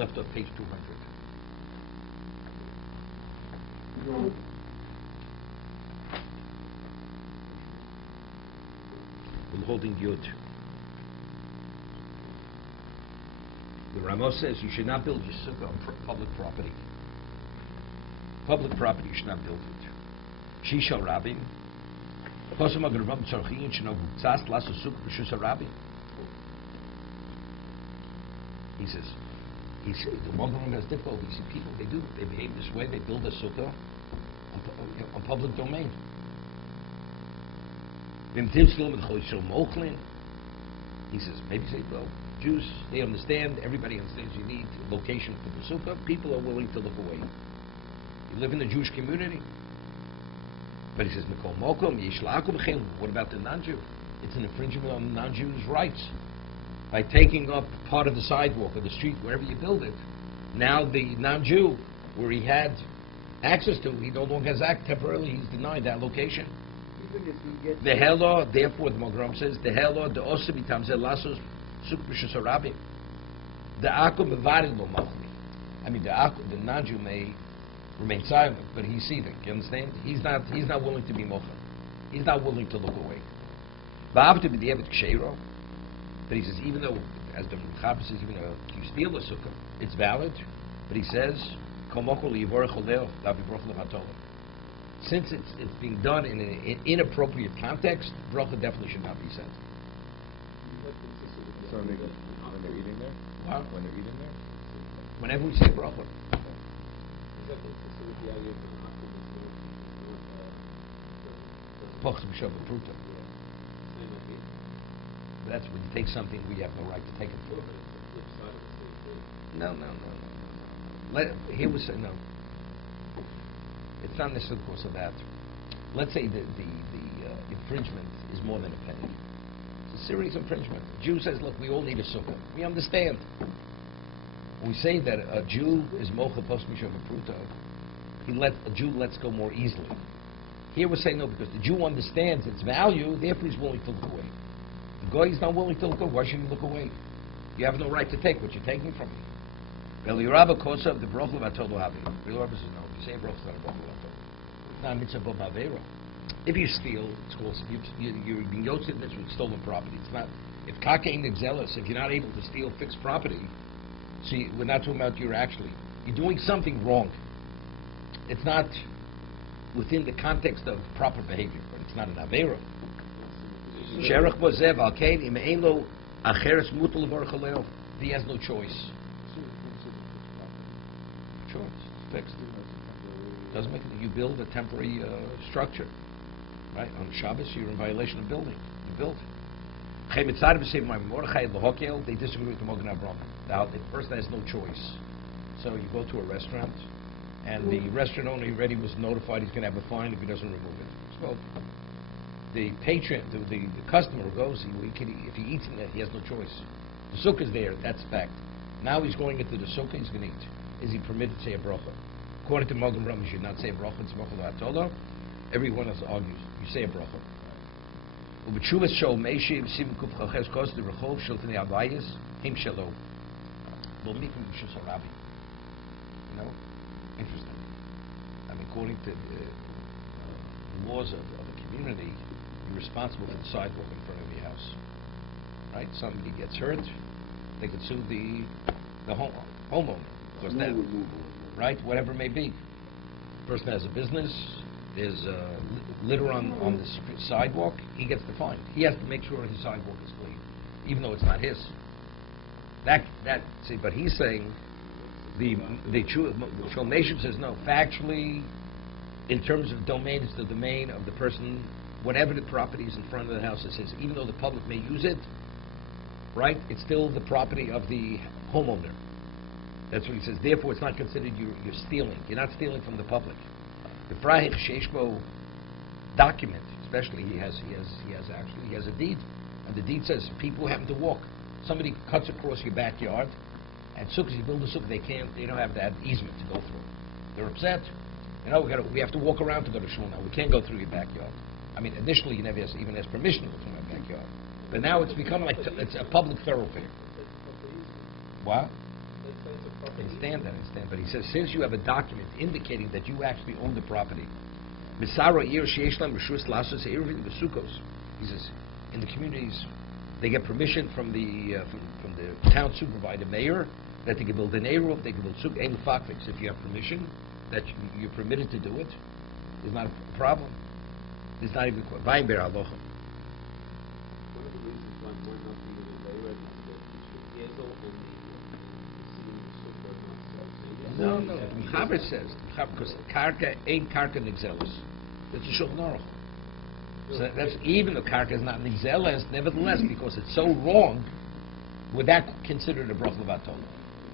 left off page 200. We're holding Yud. The Ramos says you should not build your sukkah on public property. Public property you should not build it. Shisha Rabbi. He says, the Muslim has difficulty. You see, people, they behave this way. They build a sukkah on public domain. He says, maybe say, well, Jews, they understand, everybody understands you need a location for the sukkah. People are willing to look away. You live in the Jewish community. But he says, what about the non-Jew? It's an infringement on the non-Jew's rights. By taking up part of the sidewalk or the street, wherever you build it, now the non-Jew, where he had access to, he no longer has access. Temporarily, he's denied that location. The helo, therefore, the Mogram says, the helo, the osabitam zelasos sukbishus arabi. The akum mevarid lo machmi. I mean, the non-Jew may remain silent, but he's seething. You understand? He's not willing to be mochel. He's not willing to look away. Ba'av to be the evet ksheiro. But he says, even though, as the Mechaber says, even though you steal the sukkah, it's valid. But he says, since it's being done in an inappropriate context, bracha definitely should not be said. So when they're eating there? What? When they're eating there? Whenever we say bracha. That's when you take something where you have no right to take it. No. Here we say no. It's not necessarily because of that. Let's say the infringement is more than a penny. It's a serious infringement. The Jew says, look, we all need a sukkah. We understand. When we say that a Jew is mocha post mishov pruto, a Jew lets go more easily. Here we're saying no, because the Jew understands its value, therefore he's willing to look away. The guy is not willing to look away. Why should he look away? You have no right to take what you're taking from me. The bracha of the bracha of atol havi. The Rabbi says no. You say a bracha is not a bracha of atol. Not mitzvah b'avera. If you steal, it's called you're being yotzid mitzvah with stolen property. It's not. If kakein zealous, if you're not able to steal fixed property, see, we're not talking about you're doing something wrong. It's not within the context of proper behavior, but it's not an avera. Sherach bozev al-kain im ein lo acheres mutal v'orchaleo. He has no choice. Sure, it's fixed. Doesn't make it. You build a temporary structure, right? On Shabbos, you're in violation of building. You build. They disagree with the Mogen Avraham. Now, the person has no choice. So you go to a restaurant, and the restaurant owner already was notified he's going to have a fine if he doesn't remove it. So the patron, the customer who goes, if he eats in there, he has no choice. The sukkah is there, that's fact. Now he's going into the sukkah, he's going to eat. Is he permitted to say a bracha? According to Mogen Avraham, you should not say a bracha. It's bracha l'atola. Everyone else argues. You say a bracha. Ubetshuvas shol meishiv sim kuf chaches kos the rechov shel tnei avayis him shalom. Lo mikim b'shus harabi. You know, interesting. I mean, according to the laws of the community, you're responsible for the sidewalk in front of your house. Right? Somebody gets hurt, they could sue the homeowner. Because that, right? Whatever it may be. The person has a business, there's litter on the sidewalk, he gets the fine. He has to make sure his sidewalk is clean, even though it's not his. See, but he's saying the Shulmeshim says no. Factually, in terms of domain, it's the domain of the person. Whatever the property is in front of the house, it says even though the public may use it, right? It's still the property of the homeowner. That's what he says. Therefore, it's not considered you're stealing. You're not stealing from the public. The Faraid Sheshbo document, especially he has a deed, and the deed says people happen to walk. Somebody cuts across your backyard, and sukkahs, you build a sukkah, they don't have that easement to go through. They're upset. You know, we have to walk around to go to shul now. We can't go through your backyard. I mean, initially you never even asked permission to go through my backyard, but now it's become like it's a public thoroughfare. What? understand. But he says, since you have a document indicating that you actually own the property, Misaro Ir Sheish Lam Reshus Lasos Eruvin Succos. He says, in the communities, they get permission from the town supervisor, mayor, that they can build an eruv, they can build suk ein fakfix. If you have permission, that you're permitted to do it, it's not a problem. It's not even Bamidbar halacha. One of the reasons why it might not be in the Torah is that the Yezel and the Sukkah are not so. No. The Mechaber says, because karka ain't karka nixelis. It's a shulchan aruch. So that's even the karka is not nixelis, nevertheless, because it's so wrong, would that considered a bracha levatol?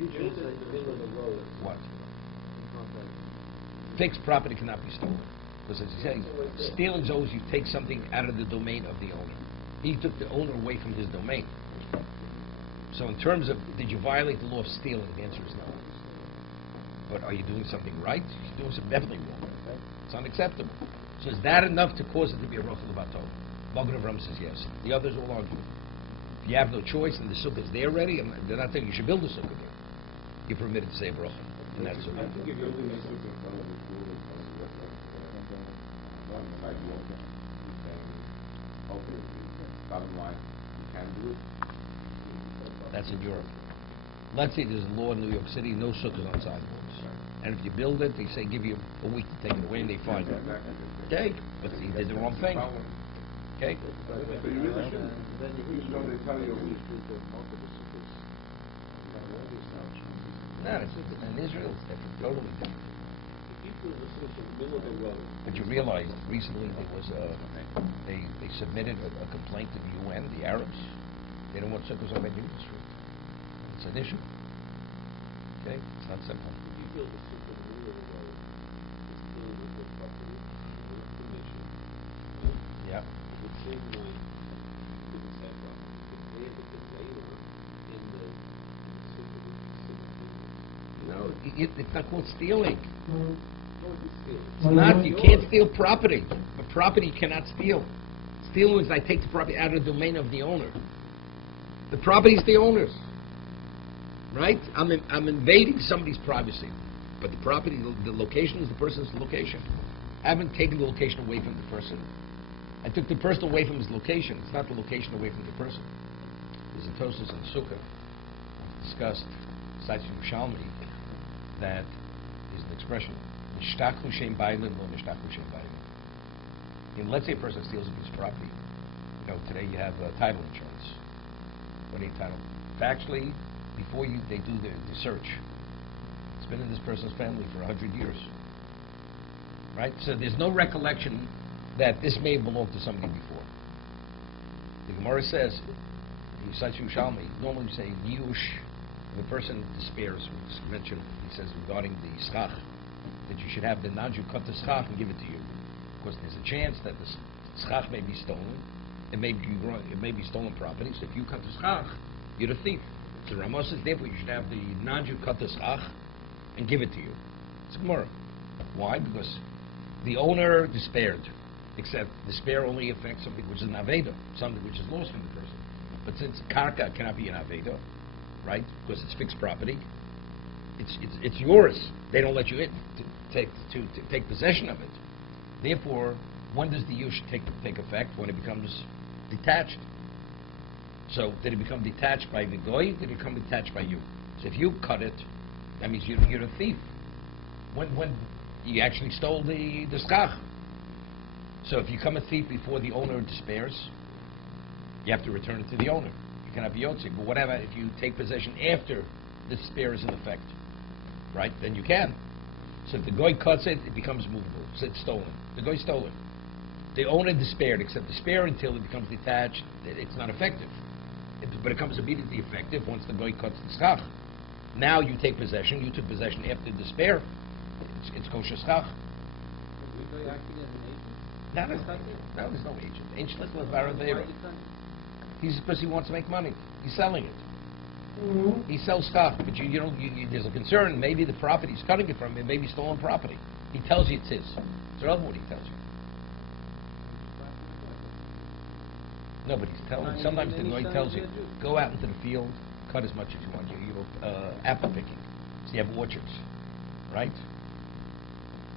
If you build it in the middle of the road, What? Fixed property cannot be stolen. Because as he says, stealing is always you take something out of the domain of the owner. He took the owner away from his domain. So in terms of, did you violate the law of stealing? The answer is no. But are you doing something right? You're doing something definitely wrong. It's unacceptable. So is that enough to cause it to be a bracha levatol? Magen Avraham says yes. The others all argue. If you have no choice and the sukkah is there already, they're not saying you should build a sukkah there. You're permitted to say bracha in that sukkah. I think if you're building a sukkah in front of the school, one side you open, you're saying, okay, bottom line, you can do it. That's in Europe. Let's say there's a law in New York City, no sukkahs on sidewalks. And if you build it, they say give you a week to take it away, and they fine you. Okay, but he did the wrong thing. Okay? But you really shouldn't. then you Even though they tell you a week. No, in Israel it's different, totally different. If you build a sukkah in the middle of the road, But you realize recently there was they submitted a complaint to the UN, the Arabs. They don't want sukkahs on their street. It's an issue. Okay? It's not simple. if you build a sukkah in the middle of the road, it's still with the property, with permission. Yeah. The same way, didn't say that. If they had it later in the sukkah, No, it's not called stealing. no, you steal. It's not. You can't steal property. A property you cannot steal. Stealing is I take the property out of the domain of the owner. The property is the owner's. Right? I'm invading somebody's privacy. But the property, the location is the person's location. I haven't taken the location away from the person. I took the person away from his location. It's not the location away from the person. There's a Tosfos in Sukkah discussed, besides Yerushalmi, that is an expression, Nishtachu Shem Bailin, lo Nishtachu Shem Bailin. And let's say a person steals a piece of property. You know, today you have title insurance. What do you title? Factually, before they do the search, it's been in this person's family for 100 years. Right? So there's no recollection that this may have belonged to somebody before. The Gemara says, he cites Yerushalmi, normally we say, Niyush, the person despairs, it's mentioned, he says regarding the schach, that you should have the Nanju cut the schach and give it to you. Because there's a chance that the schach may be stolen, it may be stolen property, so if you cut the schach, you're a thief. So Ramos says, therefore you should have the Nanju cut the schach and give it to you. It's Gemara. Why? Because the owner despaired, except despair only affects something which is an aveda, something which is lost from the person. But since karka cannot be an aveda, right? Because it's fixed property. It's yours. They don't let you in to take possession of it. Therefore, when does the use take effect? When it becomes detached. So did it become detached by the goy? Did it become detached by you? So if you cut it, that means you're a thief. When you actually stole the schach. So if you come a thief before the owner despairs, you have to return it to the owner. You cannot be yotzik. But whatever, if you take possession after the despair is in effect, right, then you can. So if the goy cuts it, it becomes movable. So it's stolen. The goy stole it. The owner despaired, except despair until it becomes detached, it's not effective. But it becomes immediately effective once the goy cuts the schach. Now you take possession. You took possession after despair. It's kosher schach. No, there's no agent. Agent is Faraid. He's because he wants to make money. He's selling it. He sells stuff, but there's a concern. Maybe the property he's cutting it from, it may be stolen property. He tells you it's his. It's another what he tells you. No, but he's telling. Sometimes the noise tells you, go out into the field, cut as much as you want. Apple picking. So you have orchards, right?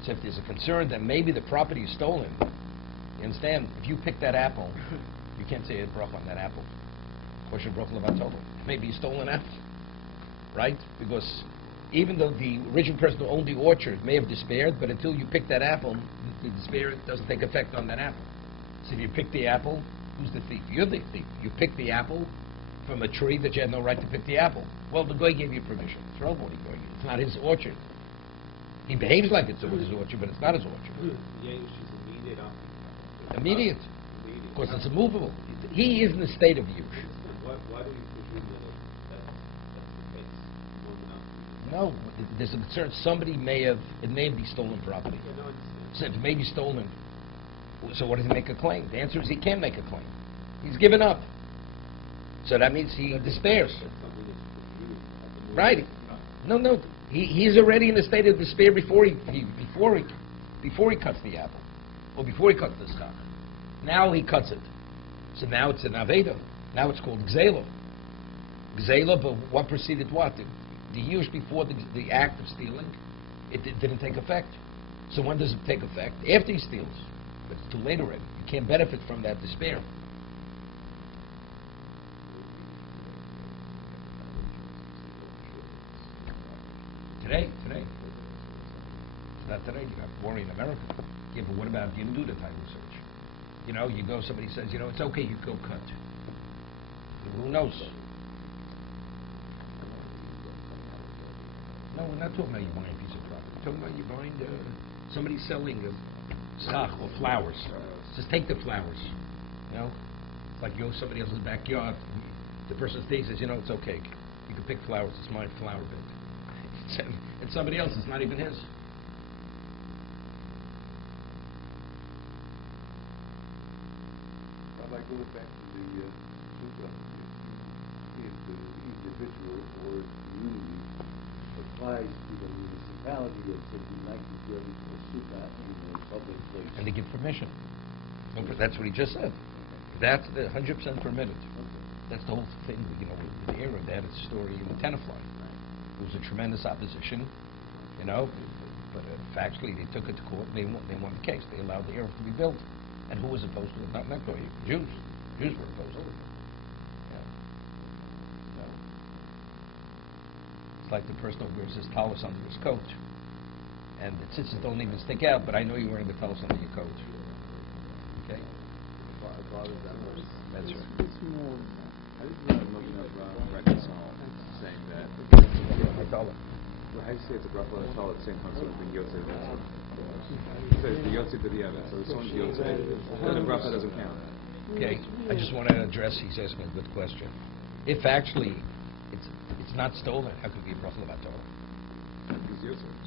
So if there's a concern that maybe the property is stolen, you understand, if you pick that apple, you can't say a bracha on that apple. Maybe a stolen apple, right? Because even though the original person who owned the orchard may have despaired, but until you pick that apple, the despair doesn't take effect on that apple. So if you pick the apple, who's the thief? You're the thief. You pick the apple from a tree that you had no right to pick the apple. Well, the guy gave you permission. It's not his orchard. He behaves like it's his orchard, but it's not his orchard. Immediate. Of course, it's immovable. He is in a state of use. Why do you presume that's the case? No, there's a concern. Somebody it may be stolen property. So if it may be stolen, so what does he make a claim? The answer is he can't make a claim. He's given up. So that means he despairs. Right. No. He's already in a state of despair before he cuts the apple, or before he cuts the schach. Now he cuts it. So now it's an aveda. Now it's called gzela. Gzela, but what preceded what? The years before the act of stealing, it didn't take effect. So when does it take effect? After he steals. But it's too late already. You can't benefit from that despair. Today. It's not today. You got war in America. Yeah, but what about if you didn't do the title search? You know, you go, somebody says, it's okay, you go cut. Who knows? No, we're not talking about you buying a piece of property. We're talking about you buying somebody selling a schach or flowers. Just take the flowers. It's like you go to somebody else's backyard. The person stays says, it's okay. You can pick flowers. It's my flower bed. It's somebody else. It's not even his. I'd like to go back to the if the individual or community applies to the municipality that says we'd like to do a sukkah in a public place. And they give permission. That's what he just said. That's 100% permitted. That's the whole thing. With the era, they had a story in Tenafly. There was a tremendous opposition, but factually they took it to court. They won the case. They allowed the eruv to be built. And who was opposed to it? Not Goyim. Jews. Jews were opposed to it. It's like the person who wears his talus under his coat. And the tzitzis don't even stick out, but I know you're wearing the talus under your coat. Okay? That's right. I just want to look up reconcile, saying that. How do you say it's a bracha on at the same time as being Yotze? It says the Yotze b'diavad, so it's only Yotze, then the bracha doesn't count. Okay, I just want to address, he's asking a good question. If actually it's not stolen, how could it be a bracha levator?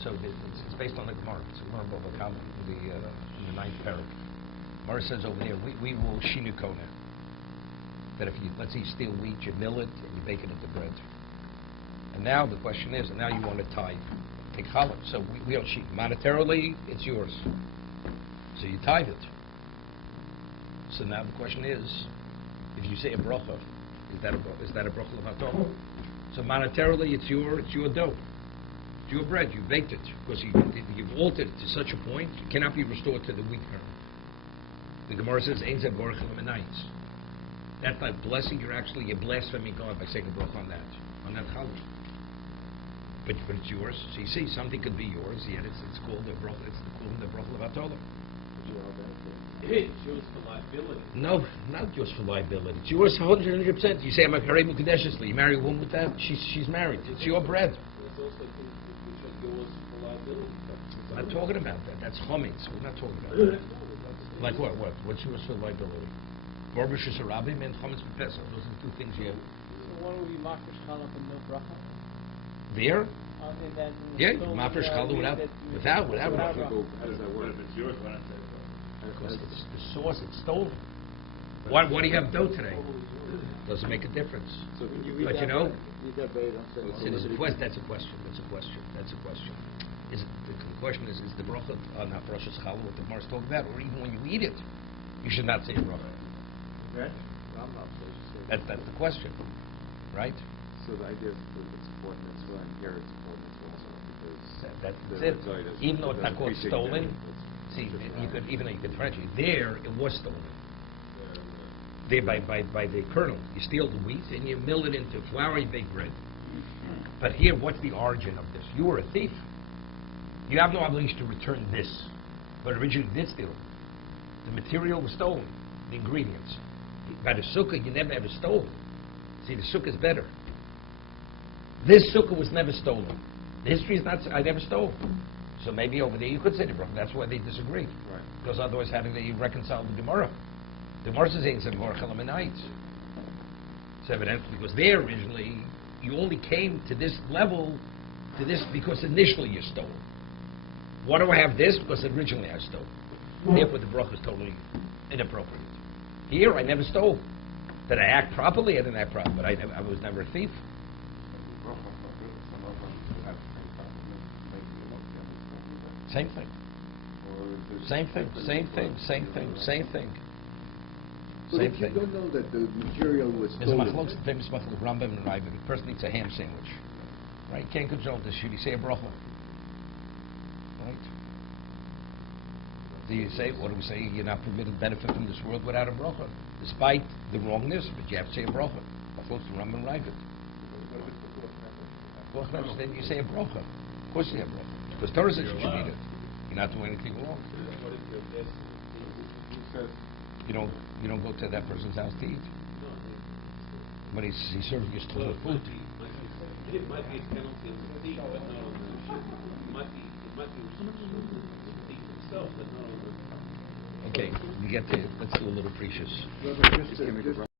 So it's based on the Gemara. It's a Gemara Bava Kama, in the 9th parak. Gemara says over there, we will shinu kona. That if let's say you steal wheat, you mill it, and you bake it into bread. And now the question is, and now you want to take challah. So we don't sheet. Monetarily, it's yours. So you tithe it. So now the question is, if you say a bracha, is that a bracha levator? So monetarily, it's your dough. It's your bread. You baked it. Because you've altered it to such a point, it cannot be restored to the wheat kernel. The Gemara says, Ein zeh borech l'menayis. That's not blessing. You're blaspheming God by saying a bracha on that challah. But it's yours. So you see, something could be yours, yet it's called the bracha. It's called the bracha levator. It's yours for liability. No, not yours for liability. It's yours 100%. You say, I'm a Faraid mukadeshesly. You marry a woman with that, she's married. It's your bread. There's also things which are yours for liability. We're not talking about that. That's chometz. We're not talking about that. Like what? What's yours for liability? Barbish Rabbi and chometz b'Pesach. Those are the two things you have. So what would be mafresh challah and no bracha? There? Yeah, mafresh challah without bracha. How does that work? If it's yours, why not say Because it's the source, it's stolen. What do you have dough today? Doesn't make a difference. So can you But read that's a question. that? That's a question. The question is the bracha on Parashas Challah, what the Gemara is talking about, or even when you eat it, you should not say a bracha. I'm not supposed to say That's the question, right? So the idea is it's important, it's well inherent, it's important, it's well That's The it. Zohar doesn't- Even though it's not doesn't called appreciate stolen, that. see, you could differentiate. There, it was stolen. There, by the kernel. You steal the wheat and you mill it into flour, you bake bread. But here, what's the origin of this? You were a thief. You have no obligation to return this. But originally you did steal it. The material was stolen, the ingredients. By the sukkah, you never ever stole. See, the sukkah is better. This sukkah was never stolen. The history is not, I never stole. So maybe over there you could say the Gemara. That's why they disagreed. Right. Because otherwise, how do they reconcile the Gemara? The Gemara says it's in Baruch Halamanite. So evidently, because there originally, you only came to this level, to this because initially you stole. Why do I have this? Because originally I stole. Therefore, the bracha is totally inappropriate. Here, I never stole. Did I act properly? I didn't act properly, but I was never a thief. Same thing. Same thing. Same thing. Same thing. Same thing. But Same if you thing. don't know that the material was There's a stolen, machlokes, the famous machlokes, Rambam and Ravid. The person eats a ham sandwich, right? You can't control this. Should he say a bracha? Right? Do you say, what do we say? You're not permitted benefit from this world without a bracha, despite the wrongness, but you have to say a bracha. Machlokes, Rambam and Ravid. Then you say a bracha. Of course you have a bracha. Because Torah says you should eat it. You're not doing anything wrong. You don't go to that person's house to eat. But he's serving you stolen food. It might be a penalty of the thief, but no, it might be the thief himself, but no. Okay, let's do a little precious. Just